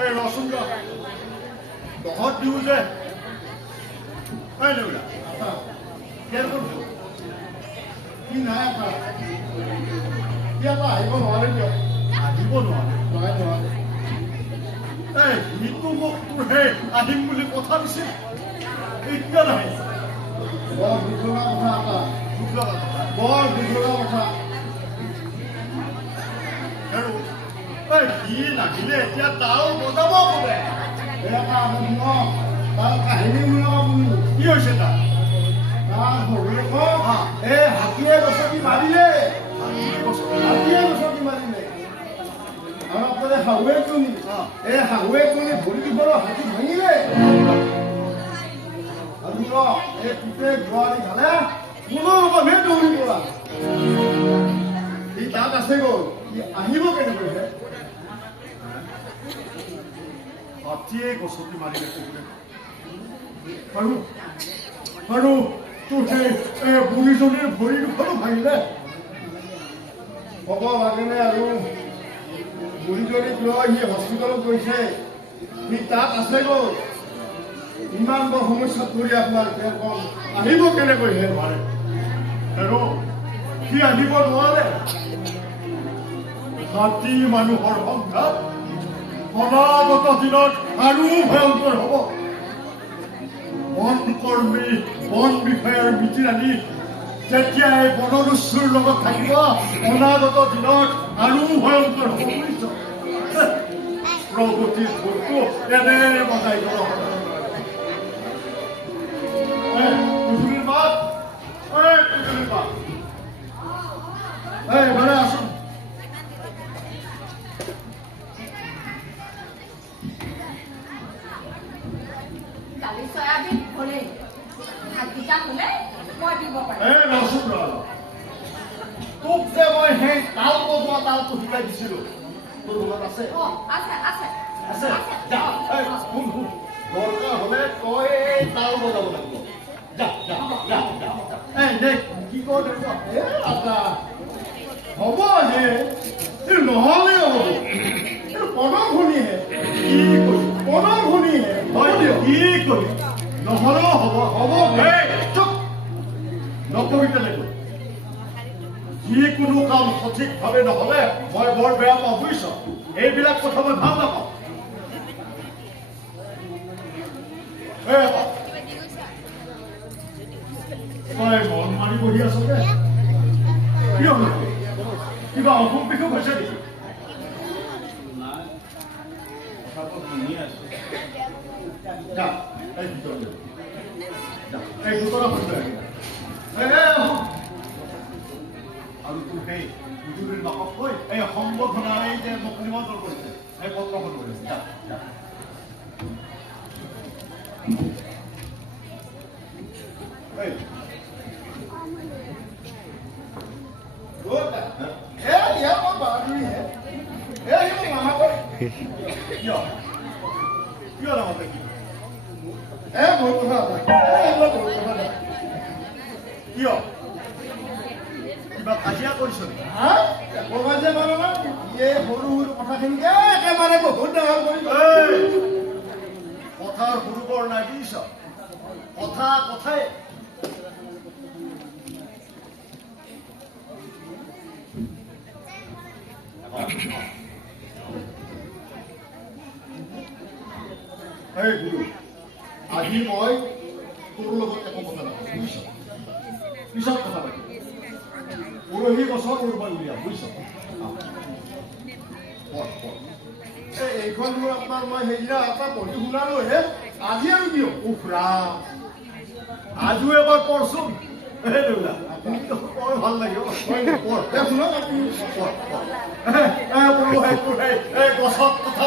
এই ৰচোন দহত দিওঁ যে এই নেউলা কেৰ কৰিছোঁ কি নাই ইয়াৰ পৰা আহিব নোৱাৰে দিয়ক আহিব নোৱাৰে নোৱাৰে এই সিটো মোক তোৰ সেই আহিম বুলি কথা দিছিল এতিয়া নাহে বৰ দুখ লগা কথা এটা বৰ দুখ লগা কথা আৰু এই সি নাহিলে এতিয়া তাও বজাব বোলে তাৰ কাহিনী শুনাব কি হৈছে তাৰ এই হাতীয়ে গছকি মাৰিলে আমাক বোলে শাহুৱেকজনী এই শাহুৱেকজনী ভৰি দিবলৈ হাতী ভাঙিলে আৰু এই পিতে গোৱালি খালে কোনো ৰকমে দৌৰি পৰা সি তাত আছে গ'ল সি আহিব কেনেকৈ হাতীয়ে গছকি মাৰিলে আৰু তোৰ সেই বুঢ়ীজনীৰ ভৰি দুখনো ভাঙিলে হ'ব লাগেনে আৰু বুঢ়ীজনীক লৈ সি হস্পিটেলত গৈছে সি তাত আছে গ'ল ইমান বৰ সমস্যাত পৰি আপোনাৰ তেওঁখন আহিব কেনেকৈ হে নোৱাৰে আৰু সি আহিব নোৱাৰে হাতী মানুহৰ সংঘাত অনাগত দিনত আৰু ভয়ংকৰ হ'ব বন কৰ্মী বন বিষয়াৰ মিতিৰ আনি যেতিয়া এই বনদস্যুৰ লগত থাকিব অনাগত দিনত আৰু ভয়ংকৰ হ'ব বুজিছ প্ৰগতিৰ ঢৌটো এনে বজাই দিব কুজুলিৰ মাত কুজুলিৰ মাত মানে আছোন তোক যে মই সেই তাল বজোৱা তালটো শিকাই দিছিলো তোৰ লগত আছে দৰকাৰ হলে তই এই তাল বজাব লাগিব কি কৰ হ'ব হে নহলে হ'ব পদম শুনিহে পদম শুনিহে কি কৰি নহলেও হ'ব চুপ নকবি তেনেকৈ যিকোনো কাম সঠিকভাৱে নহলে মই বৰ বেয়া পাওঁ বুজিছ এইবিলাক কথা মই ভাল নাপাওঁ তই মন মাৰি বহি আছ যে কিয় কিবা অসুখ বিসুখ হৈছে নেকি এই দুটা আৰু তোৰ সেই বিজুলীৰ বাকক কৈ এই সম্বৰ্ধনাই যে মোক নিমন্ত্ৰণ কৰিছে সেই পত্ৰখন কৰিছে কিয় নামাতে কিয় কিবা কাজিয়া কৰিছ যে মানে এই সৰু সৰু কথাখিনিকে একেবাৰে বহুত ডাঙৰ কৰি কথাৰ সৰু বৰ নাই বুজিছ কথা কথাই গুৰু আজি মই তোৰ লগত একো কথা নাপাওঁ বুজিছ পিছত কথা পাতিম পৰহি বছৰ তোৰ মই উলিয়াম বুজিছ এইখন মোৰ আপোনাৰ মই সেইদিনা আপোনাৰ পঢ়ি শুনালো হে আজি আৰু কি ৰাম আজিও এবাৰ পঢ়চোন বৰ ভাল লাগিব গছত কথা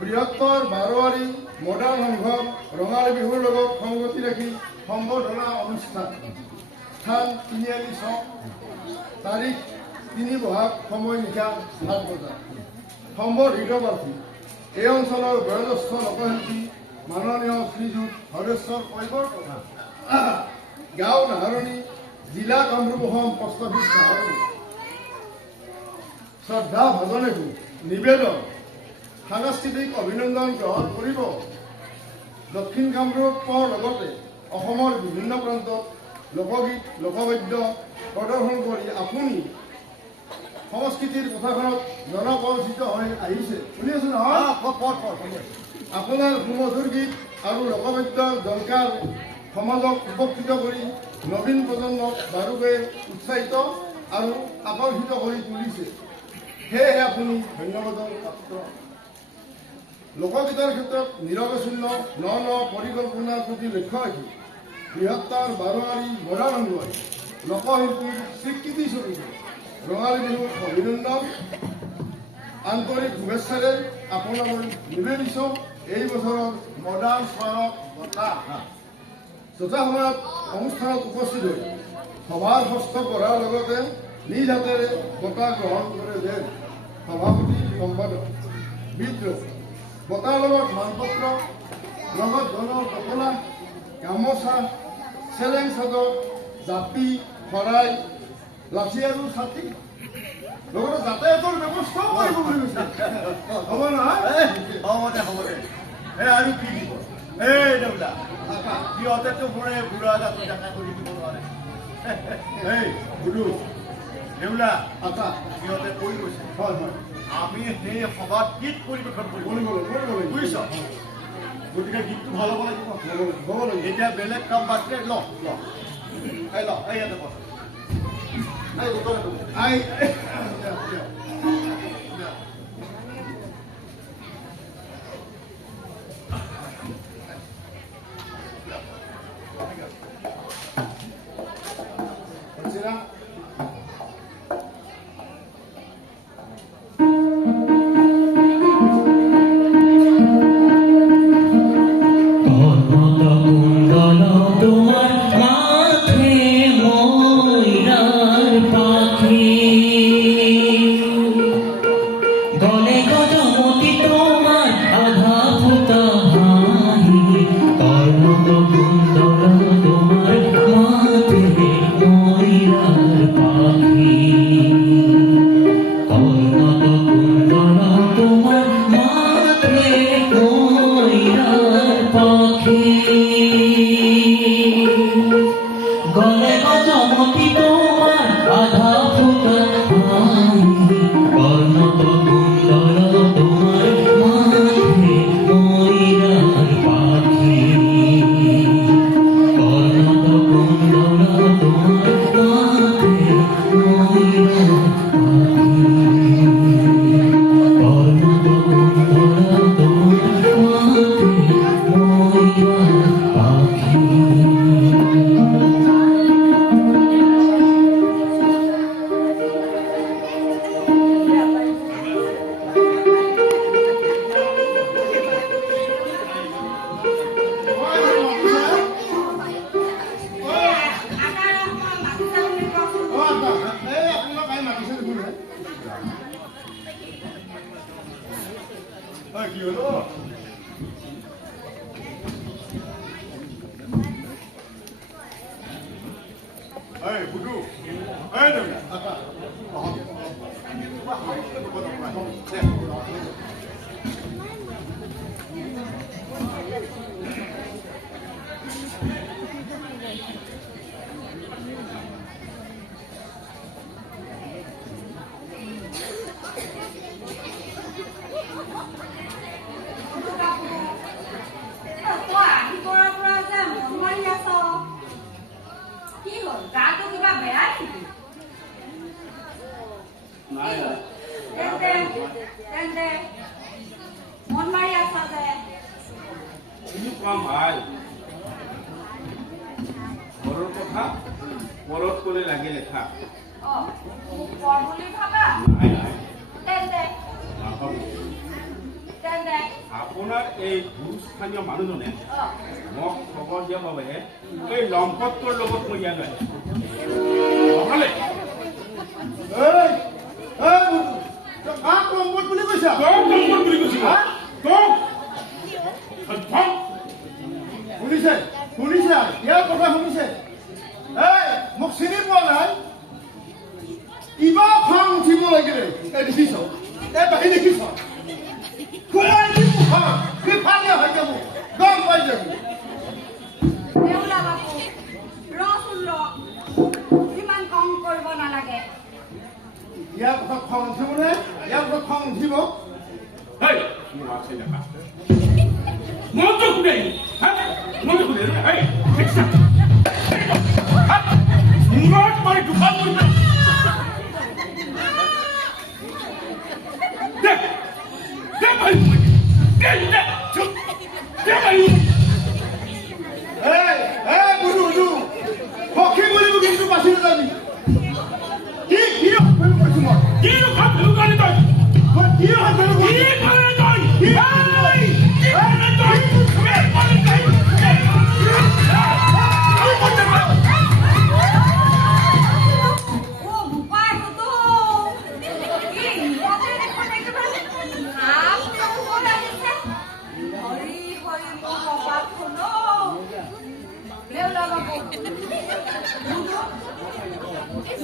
বৃহত্তৰ বাৰোৱাৰী মডাৰ্ণ সংঘ ৰঙালী বিহুৰ লগত সংগতি ৰাখি সম্বৰ্ধনা অনুষ্ঠান স্থান তিনিআলি চক তাৰিখ 3 বহাগ সময় নিশা 7 বজাত সম্বৰ্ধিত প্ৰাৰ্থী এই অঞ্চলৰ বয়োজ্যেষ্ঠ লোকশিল্পী মাননীয় শ্ৰীযুত হৰেশ্বৰ কৈবৰ প্ৰধান গাঁও নাহৰণি জিলা কামৰূপ অসম পোষ্ট অফিচ নাহৰণি শ্ৰদ্ধা ভাজনেকো নিবেদন সাংস্কৃতিক অভিনন্দন গ্ৰহণ কৰিব। দক্ষিণ কামৰূপৰ লগতে অসমৰ বিভিন্ন প্ৰান্তত লোকগীত লোকবাদ্য প্ৰদৰ্শন কৰি আপুনি সংস্কৃতিৰ পথাৰখনত জনপৰিচিত হৈ আহিছে। শুনি আছো নহয়? আপোনাৰ সুমধুৰ গীত আৰু লোকবাদ্যৰ জলকাৰ সমাজক উপকৃত কৰি নবীন প্ৰজন্মক বাৰুকৈ উৎসাহিত আৰু আকৰ্ষিত কৰি তুলিছে। সেয়েহে আপুনি ধন্যবাদৰ পাত্ৰ। লোকগীতৰ ক্ষেত্ৰত নিৰৱচ্ছিন্ন ন পৰিকল্পনাৰ প্ৰতি লক্ষ্য ৰাখি বৃহত্তৰ বাৰোৱাৰী মডাৰ্ণ সংঘই লোকশিল্পীৰ স্বীকৃতি স্বৰূপে ৰঙালী বিহুৰ অভিনন্দন আন্তৰিক শুভেচ্ছাৰে আপোনালৈ নিবেদিছোঁ এই বছৰৰ মডাৰ্ণ স্মাৰক বঁটা। যথাসময়ত অনুষ্ঠানত উপস্থিত হৈ সভাৰ ষষ্ঠ পঢ়াৰ লগতে নিজ হাতেৰে বঁটা গ্ৰহণ কৰে যেন সভাপতি সম্পাদক বিদ্ৰোহ বঁটাৰ লগত মানপত্ৰ লগত ধনৰ কপলা গামোচা চেলেং চাদৰ জাপি শৰাই লাঠি আৰু ছাতি লগতে যাতায়াতৰ ব্যৱস্থাও কৰিব বুলি কৈছে। হ'ব নহয়? হ'ব দে আৰু কি দিব এই দেউতা সিহঁতেতো মোৰে বুঢ়া গাঁতো দেখা কৰি দিব নোৱাৰে। এই বুঢ়ো দেউলা সিহঁতে কৈ গৈছে আমি সেই সভাত গীত পৰিৱেশন কৰিব বুজিছ। গতিকে গীতটো ভাল হ'ব লাগিব। এতিয়া বেলেগ কাম বাদ দে ল এই ইয়াতে বহ। আপোনাৰ এই গুৰুস্থানীয় মানুহজনে মোক খবৰ দিয়া বাবে এই লম্পটটোৰ লগত মই ইয়ালৈ শুনিছে ইয়াৰ কথা শুনিছে এই মোক চিনি পোৱা নাই ইমান খং উঠিব লাগিলে এই দেখিছ এই বাহি দেখিছ খুলাই দি মুখা বিফালে হৈ যাব গম পাই যাবি দেউলা বাবু ৰচোন ইমান কম কৰিব নালাগে ইয়াৰ কথা খং উঠিবনে ইয়াৰ কথা খং উঠিব হেই মোৰ আছে দেখা মনটো খুলে মনটো খুলে হেই ফিক্সা মুৰত মাৰি দুখান কৰি দে দে ভাই দে দে চুপ দে ভাই এই বুধু সখী বুলিব কিন্তু বাচি নাযাবি কি কৈছো মই কি ৰখা ভেলু গালি তই মই কি হাতে কি কৰে তই কি কৰে তই ও বুপাই হতো এই নিকটে দেখোন একেবাৰে নাম নকল আহিছে হৰি হৰি মোৰ কপাল শুনো দেউলা বাবু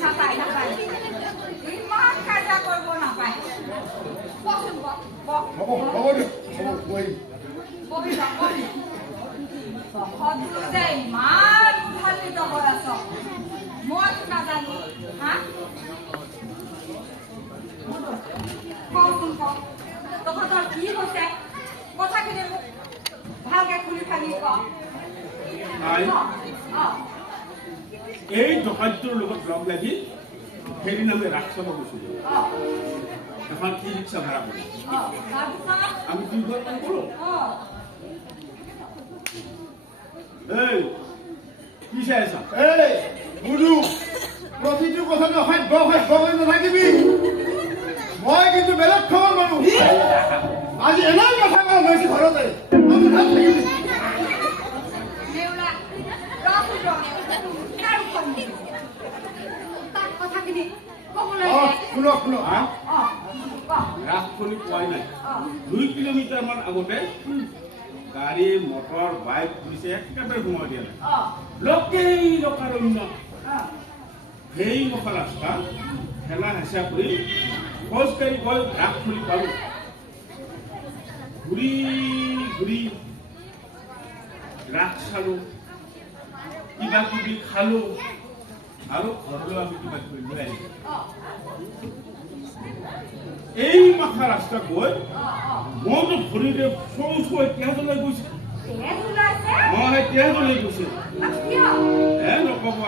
নাপায় নাপায় ইমান কাজা কৰিব নাপায় কচোন বক হ'ব দিয়ক হ'ব বহি বহিবা সহজে যে ইমান উৎসাহিত হৈ আছ মই নাজানো হা কচোন ক তহঁতৰ কি হৈছে কথাখিনি মোক ভালকে খুলি খালি ক এই ডকাইটোৰ লগত লগ লাগি ফেৰি নামে ৰাস চাব গৈছিলোঁ এখন ই ৰিক্সা ভাড়া কৰি আমি দুইঘৰ কাম কৰোঁ এই কি চাই আছা এই বুধু প্ৰতিটো কথাটো সত্য হৈ নাথাকিবি মই কিন্তু বেলেগ খবৰ মানো আজি এনে কথা কওঁ মই ঘৰতে মই ভাল থাকিবি দেউলা ৰচোন কাৰো কম তাক কথাখিনি ক'বলৈ শুনক হা ক ৰাসখনি পোৱাই নাই 2 কিলোমিটাৰমান আগতে গাড়ী মটৰ বাইক পুলিচে একেবাৰে সোমাই দিয়া নাই লোকেই লোকাৰণ্য সেই মখা ৰাস্তা ঠেলা হেঁচা কৰি খোজকাঢ়ি গৈ ৰাসখনি পালোঁ ঘূৰি ঘূৰি ৰাস চালোঁ কিবা কিবি খালোঁ আৰু ঘৰলৈ আমি কিবা কিবি লৈ আহিলোঁ এই মাখা ৰাস্তা গৈ মইতো ভৰিৰে চৌ তেজলৈ গৈছে মই তেজলৈ গৈছে নকব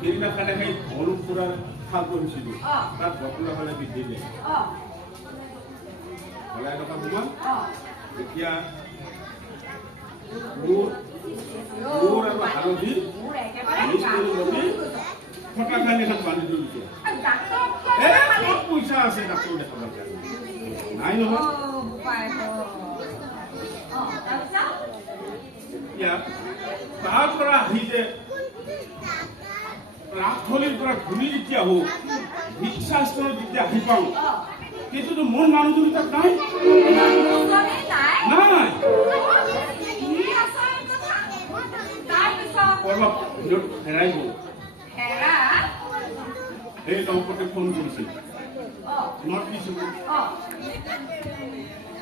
সেইদিনাখনে সেই সৰু ফুৰাৰ খাল কৰিছিলো তাত বকুলা হ'লে বিধিলে হলাই টকা তোমাৰ এতিয়া গুৰ আৰু হালধি মিক্স কৰি লবি ফটা খানি এখন বান্ধি দিছে পইচা আছে ডাক্তৰ দেখাব নাই নহয় তাৰ পৰা আহি যে ৰাসথলীৰ পৰা ঘূৰি যেতিয়া আহো ৰিক্সাস্থলত যেতিয়া আহি পাওঁ তেতিয়াতো মোৰ মানুহজনী তাত নাই নাই কৰবাত হেৰাই গ'ল এই দম্পতি ফোন কৰিছিল নৰ্থ ইষ্ট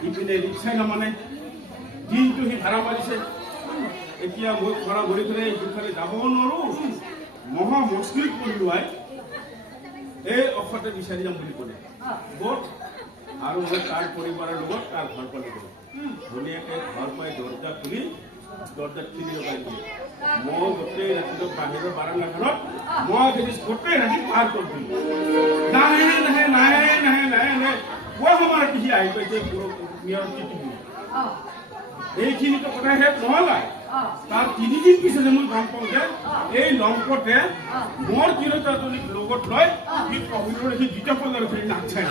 ইপিনে ৰিক্সাই নামানে দিনটো সি ভাড়া মাৰিছে এতিয়া মই ঘৰা ঘূৰি ঘূৰি দুফালে যাব নোৱাৰো মহা মুস্কিল কৰিলো এই অসতে বিচাৰি যাম বুলি ক'লে ব'ল আৰু মই তাৰ পৰিবাৰৰ লগত তাৰ ঘৰ পালে গ'লো ধুনীয়াকৈ ঘৰ পাই দৰ্জা খুলি দৰ্জা খুলি লগাই দিলে মই গোটেই ৰাতিটো বাহিৰৰ বাৰাণ্ডাখনত মই গোটেই ৰাতি পাৰ কৰি দিলোঁ নাহে নাহে নাহে নাহে নাহে নাহে পুৱা সময়ত সি আহি পাইছে এইখিনিতো কথা শেষ নহ'লে তাৰ 3 দিন পিছতে মই গম পাওঁ যে এই লম্পটে মোৰ তিৰোতাজনীক লগত লৈ সি কহিনুৰ সি দুটা পল্লাৰ উঠি নাচাই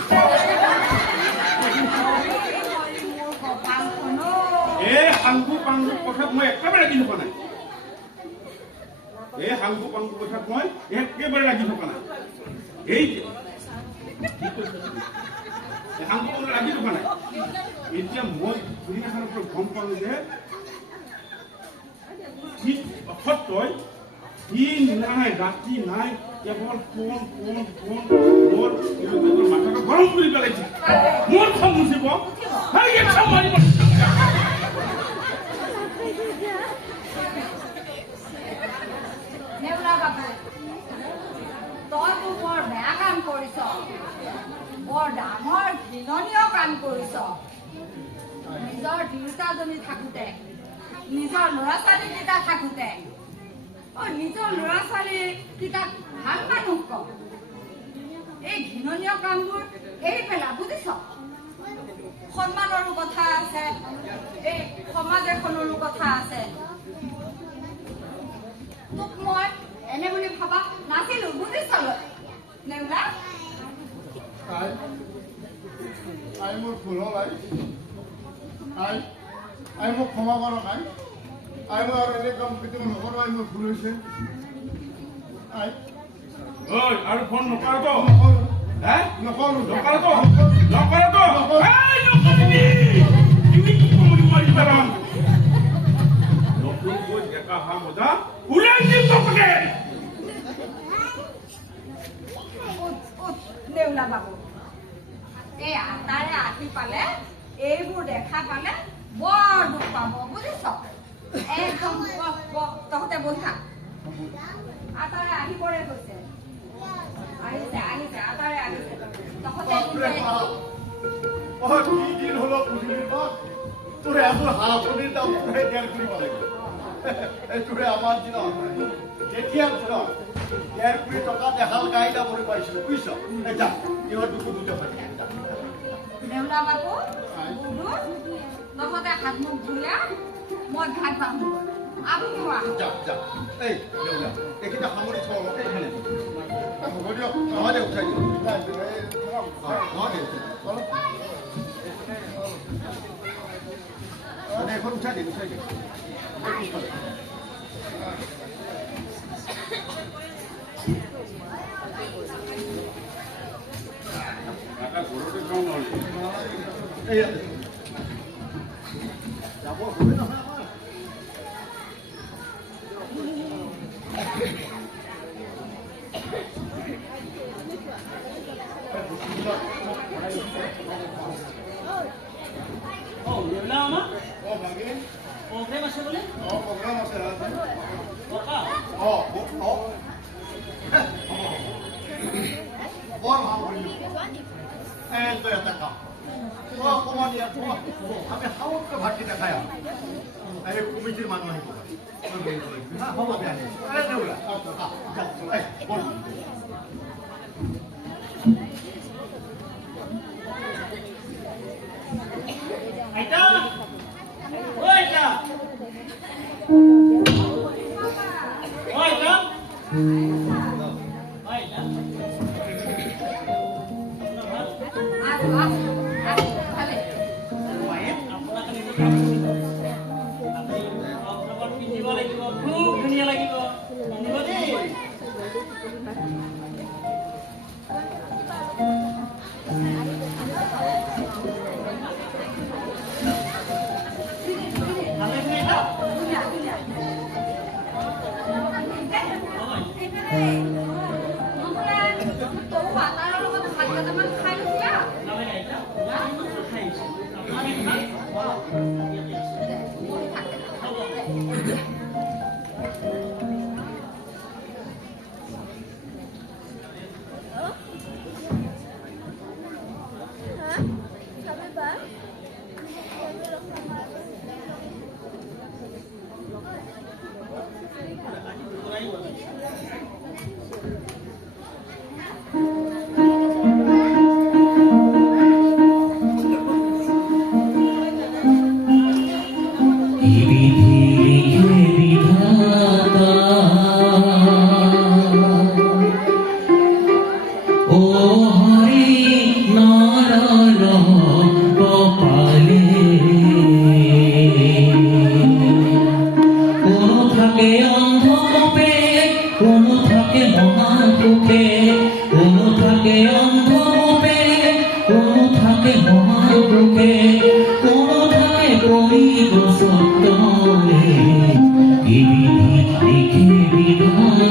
এই সাংগু পাংগুৰ কথাত মই একেবাৰে লাগি থকা নাই এই সাংগু পাংগুৰ কথাত মই একেবাৰে লাগি থকা নাই এই সাংগু পাংগুৰ লাগি থকা নাই এতিয়া মই ধুনীয়াখনৰ পৰা গম পালোঁ যে ঠিক অসত্যই দিন নাই রাত্রি নাই কেবল ফোন ফোন ফোন মোর মাথাটা গরম করে পেলাইছে মোর খং মুছিব হ্যাঁ খাম মারিব নেউলা বাবু তইতো বৰ বেয়া কাম কৰিছ বৰ ডাঙৰ ঘৃণনীয় কাম কৰিছ নিজৰ দেউতাজনী থাকোঁতে নিজৰ ল'ৰা ছোৱালীকেইটা থাকোঁতে নিজৰ ল'ৰা ছোৱালীকেইটাক ভাল মানুহ ক এই ঘৃণনীয় কামবোৰ এৰি পেলা বুজিছ সন্মানৰো কথা আছে এই সমাজ এখনৰো কথা আছে তোক মই এনে বুলি ভাবা নাছিলো বুজিছ নেউলা আই মোৰ ভুল হ'ল আই মোক ক্ষমা কৰ আই মই আৰু এনে কাম কেতিয়াবা নকৰোঁ আই মোৰ ভুল হৈছে আই ঐ আৰু ফোন নকৰা তো নকৰোঁ হ্যাঁ নকৰোঁ নকৰা তো এই নকৰিবি তুমি কি কমৰি মাৰি পেলাম নতুন গৈ ডেকা হা মজা ওলাই দিম তোকে নেউলা বাবু এই আটাৰে আহি পালে এইবোৰ দেখা পালে বৰ দুখ পাব বুজিছ একদম তহঁতে বন্ধা আটাৰে আহিবৰে গৈছে আহিছে আটাৰে আহিছে তহঁতে কি দিন হলো পৃথিবীর পর তোরে এমন হাফনির দাম তোরে দেড় কুড়ি বলে তোরে আমার দিন যেতিয়া ছিল দেড় কুড়ি টাকা দেখাল গাড়িটা মনে পাইছিল বুঝছ যা এবার দুটো দুটো পাই নেউলা বাবু বুধু তহঁতে হাত মুখ ধুলে মই ভাত বান্ধো আপুনি যা যা এই দেউলা এইকেইটা সামৰি থ অলপ এইখানে হ'ব দিয়ক নহয় দে উঠাই দিওঁ নহয় দে এখন উঠাই দিম ঘৰতে খাওঁ নহ'লে যাব হবে নহয় আমাৰ প্ৰগ্ৰাম আছে ৰাতি বৰ ভাল কৰিলো তই এটা কাম অকণমান ইয়াত আমি সামগ্ৰী ভাতকেইটা খাই আহোঁ এই কমিটিৰ মানুহ আহিব হ'ব দে আইতা ও আইতা ও আইতা ভালে পিন্ধিব লাগিব খুব ধুনীয়া লাগিব পিন্ধিব দেই Give me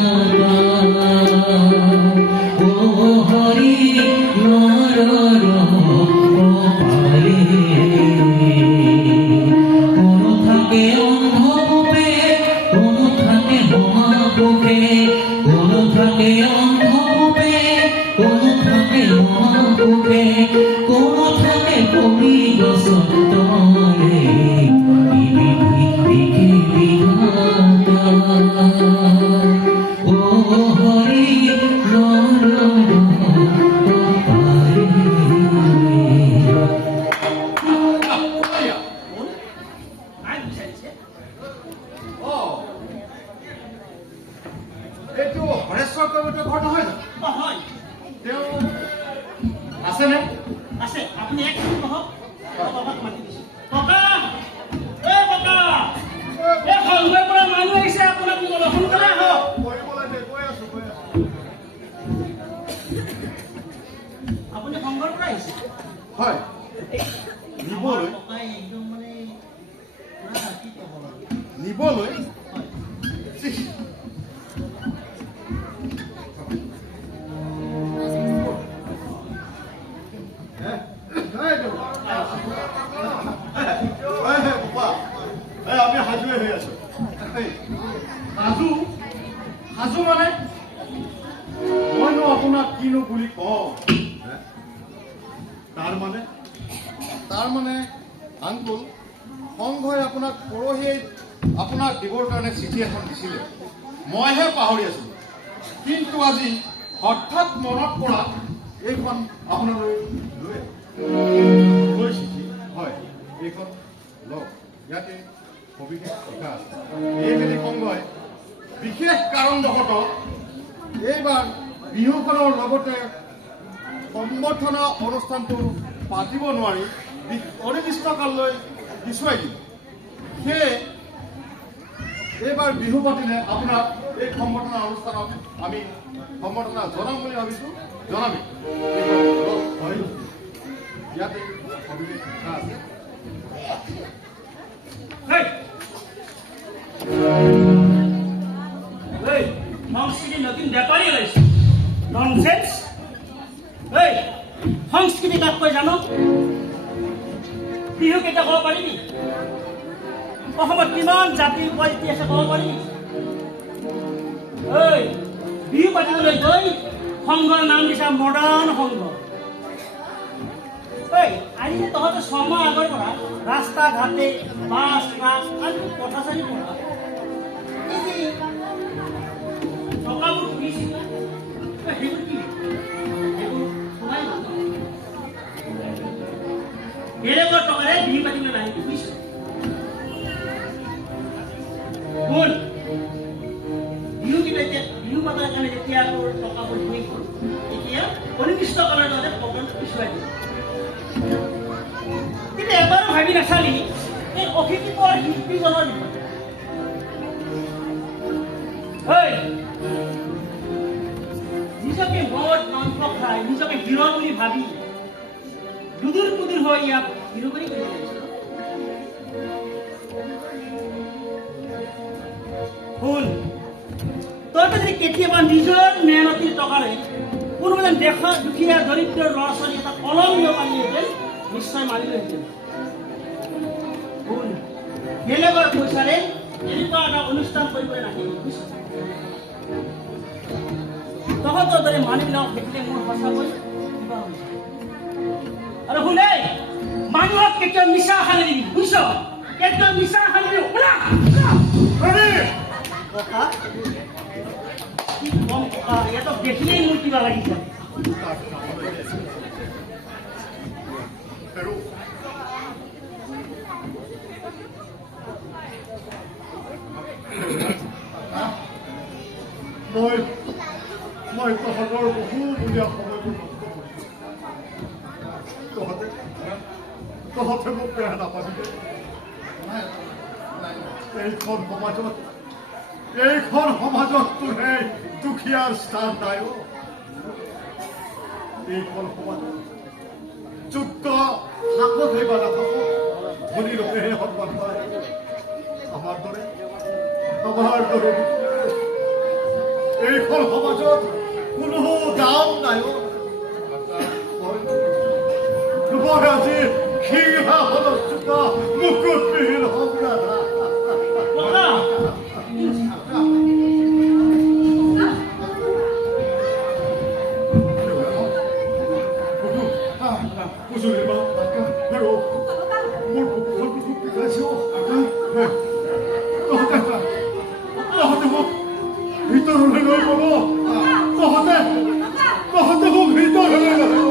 কোনো থাকে অন্ধকূপে, কোনো থাকে মহাকূপে, কোনো থাকে কবি গছত তলে, কি বিধি লিখে বিধাতা। ও হরি নাই বিচাৰিছে এইটো হৰেশ্বৰ কবিতৰ ঘৰ নহয় জানো? হয় তেওঁ আছেনে? আছে আপুনি এক মিনিট নহওক বাবাক মাতি দিছোঁ ককা ককা এই সংঘৰ পৰা মানুহ আহিছে আপোনাক নিবলৈ সোনকালে আহক কৰিবলৈ দে, গৈ আছো। আপুনি সংঘৰ পৰা আহিছে হয়, নিবলৈ ককাই একদম মানে পুৰা কি ক'ব লাগে নিবলৈ হয় চিহ। আমি সাজুৱে হৈ আছো। সাজু সাজু মানে মইনো আপোনাক কিনো বুলি কওঁ। তাৰ মানে আংকুল সংঘই আপোনাক পৰহিয়ে আপোনাক দিবৰ কাৰণে চিঠি এখন দিছিলে, মইহে পাহৰি আছিলোঁ। কিন্তু আজি হঠাৎ মনত পৰা এইখন আপোনালৈ লৈ চিঠি। হয়, এইখন লওক, ইয়াতে সবিশেষ লিখা আছে। এইবেলি সংঘই বিশেষ কাৰণবশতঃ এইবাৰ বিহুখনৰ লগতে সম্বৰ্ধনা অনুষ্ঠানটো পাতিব নোৱাৰি অনিৰ্দিষ্টকাললৈ পিছুৱাই দিম। সেয়ে এইবাৰ বিহু পাতিলে আপোনাক এই সম্বৰ্ধনা অনুষ্ঠানত আমি সম্বৰ্ধনা জনাম বুলি ভাবিছোঁ, জনামেই। হয়, ইয়াতে সবিশেষ লিখা আছে। সংস্কৃতি নতুন বেপাৰী ওলাইছে ননচেন্স। সংস্কৃতি কাক কয় জানো? বিহু কেইটা ক'ব পাৰিবি? অসমত কিমান জাতি উপজাতি আছে ক'ব পাৰিবি? বিহু পাতিবলৈ গৈ সংঘৰ নাম দিছা মডাৰ্ণ সংঘ। আজি যে তহঁতে ছমাহ আগৰ পৰা ৰাস্তা ঘাটে বাছ ট্ৰাক আৰু পথাচাৰী পঢ়া টকাবোৰ ফুৰিছিল সেইবোৰ কি? সেইবোৰ সোমাই গ'ল। বেলেগৰ টকাৰে বিহু পাতিবলৈ নাহিবি বুজিছ? শুন, বিহু পাতাৰ কাৰণে যেতিয়া তোৰ টকাবোৰ ফুৰি গ'ল, তেতিয়া অনিৰ্দিষ্টকালৰ দৰে প্ৰগ্ৰামটো পিছুৱাই দিল। কিন্তু এবাৰো ভাবি নাচালি এই অশিক্ষিত শিল্পীজনৰ বিষয়ে। নিজকে মদ মাংস খাই নিজকে হিৰ' বুলি ভাবি দুদূৰ পুদূৰ হৈ ইয়াক হিৰ' বুলি কৈ আহিছে। শুন, তই যদি কেতিয়াবা নিজৰ মেহনতিৰ টকাৰে কোনোবা যেন দেশৰ দুখীয়া দৰিদ্ৰ ল'ৰা ছোৱালী এটা কলম দিব পাৰিলেহেঁতেন, নিশ্চয় মাৰিলেহেঁতেন। শুন, বেলেগৰ পইচাৰে এনেকুৱা এটা অনুষ্ঠান কৰিবলৈ নাহিবি বুজিছ? তহঁতৰ দৰে মানুহবিলাকক দেখিলে মোৰ সঁচাকৈ কিবা হৈছে। আৰু শুনে, মানুহক কেতিয়াও মিছা আশা নিদিবি বুজিছ? কেতিয়াও মিছা আশা নিদিবি। ককা কি কম ককা, ইয়াতো দেখিলেই মোৰ কিবা লাগি যায়। মই তহঁতৰ বহুমূলীয়া সময়বোৰ নষ্ট কৰিছোঁ। তহঁতে মোক বেয়া নাপাবি। এইখন সমাজত তোৰ সেই দুখীয়াৰ স্থান নাই। এইখন সমাজত যুক্ত থাকত সেইবা নাথাকো, ধনী লোকেহে সন্মান পায়। আমাৰ দৰে এইখন সমাজত কোনো দাম নাই। মই আজি সিংহাসনত চোকা মুকুটবিহীন হম ৰাধা। ভিতৰলৈ লৈ গ'ব তহঁতে মোক ভিতৰলৈ গ'লে